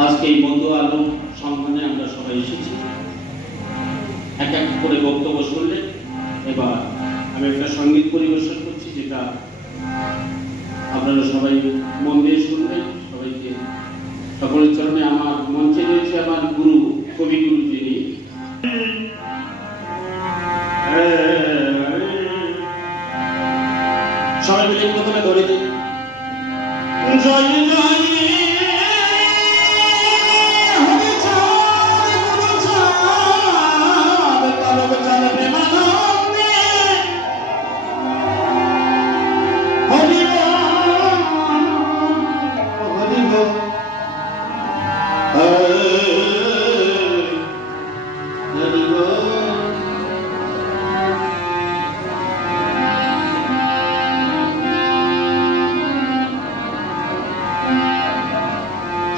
আজকে এই বন্ধু আলম সম্মানে আমরা সবাই এসেছি। এক এক করে বক্তব্য শুনলে এবার আমি একটা সঙ্গীত পরিবেশন করছি, যেটা আপনারা সবাই মন দিয়ে শুনবেন। সবাইকে সকলের চরণে আমার মঞ্চে রয়েছে আমার গুরু, কবিগুরু যিনি। সবাই মিলে প্রথমে ধরে দিই জয় জয়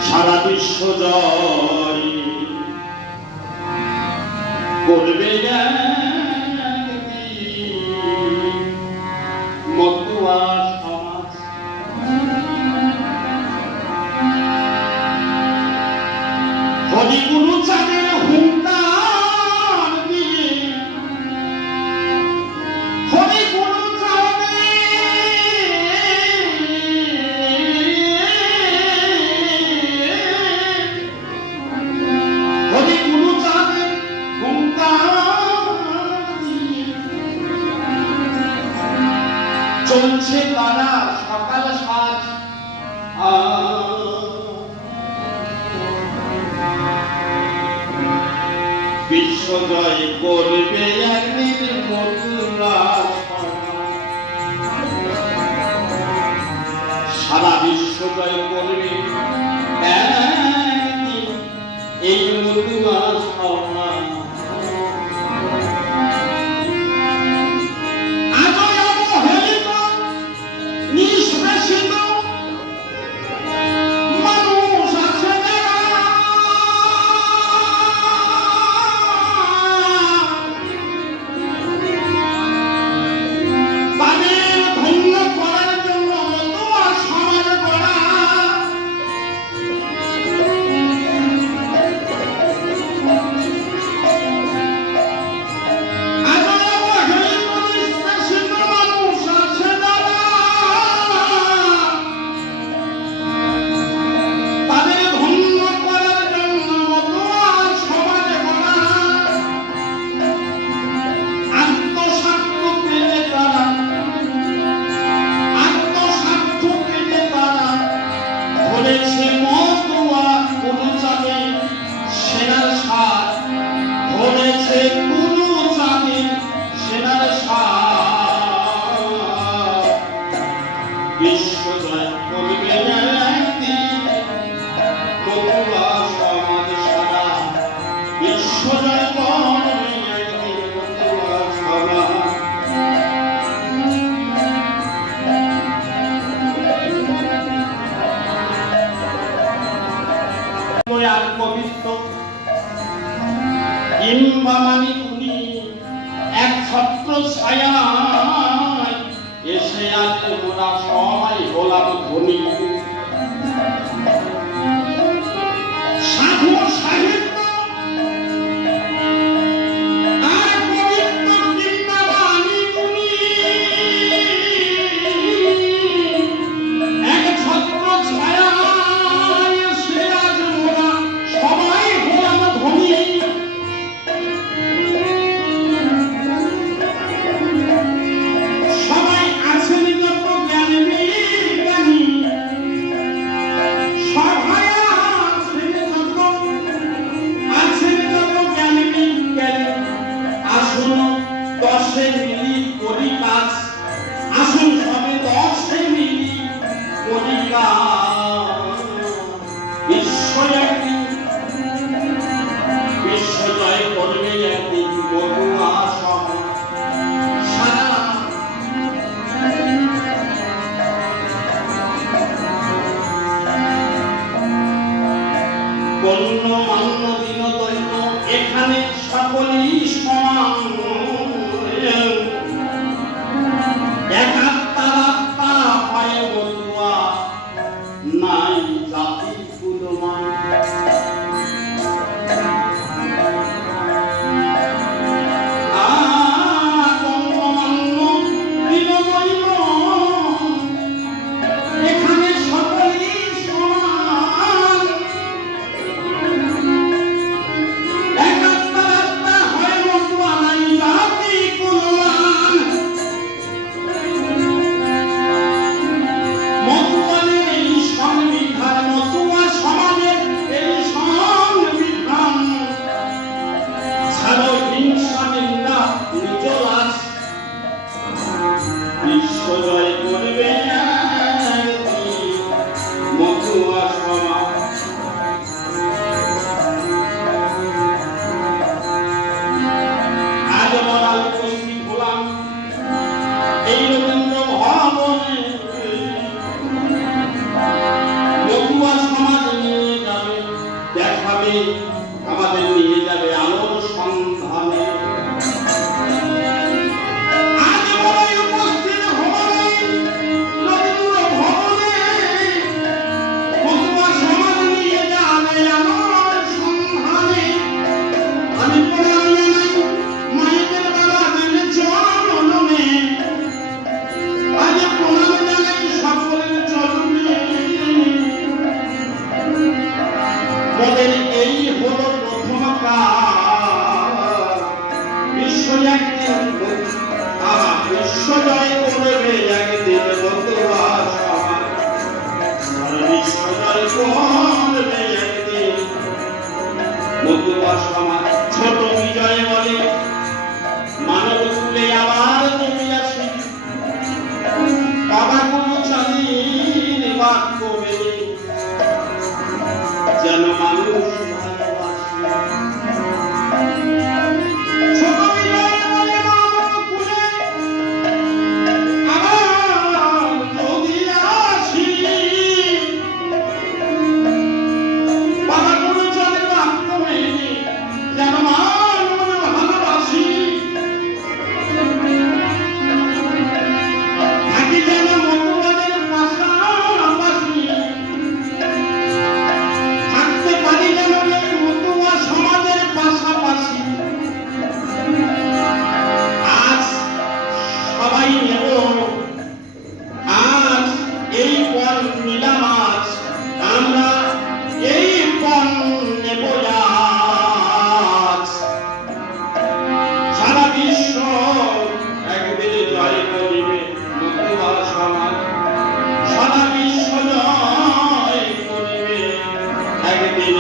সারা বিশ্ব জয় করবে মতুয়া সমাজ। হরিগুরু চাঁদের হুঙ্কার দিয়ে হরিগুরু চলছে তারা সকাল সাজ। বিশ্ব জয় করবে একদিন মতুয়া সারা বিশ্ব জয় করবে একদিন এই মতুয়া সমাজ। এক ছত্র ছায়ায় এসে আজ মোরা সবাই হলাম ধনী। সাধু সাহিত্য আর পবিত্র বৃন্দাবনী গুণী এক ছত্র ছায়ায় এসে আজ মোরা সবাই হলাম ধনী। এখানে সকলেই সমান, নাই জাতি কুলমান। জীবনে আমাদের নিয়ে যাবে আলোর সন্ধানে। আজ বড়ই উপস্থিত ভবনে, নবীন ভবনে, মতুয়া সমাজ নিয়ে যাবে আলোর সন্ধানে। আমি প্রণাম জানাই মায়েদের বাবাদের চরণে, আজ প্রণাম জানাই সকলের চরণে। মোদের এই হলো প্রথম কাজ, বিশ্ব একদিন বিশ্ব জয় করবে একদিন মতুয়া সমাজ, বিশ্ব জয় করবে একদিন মতুয়া সমাজ। ছোট বিজয় বলে মানব কুলে আবার তুমি আসি, বাবা কোনো চালির বাক্য মেনে যেন মানুষ সারা বিশ্ব জয় করিবে একদিন।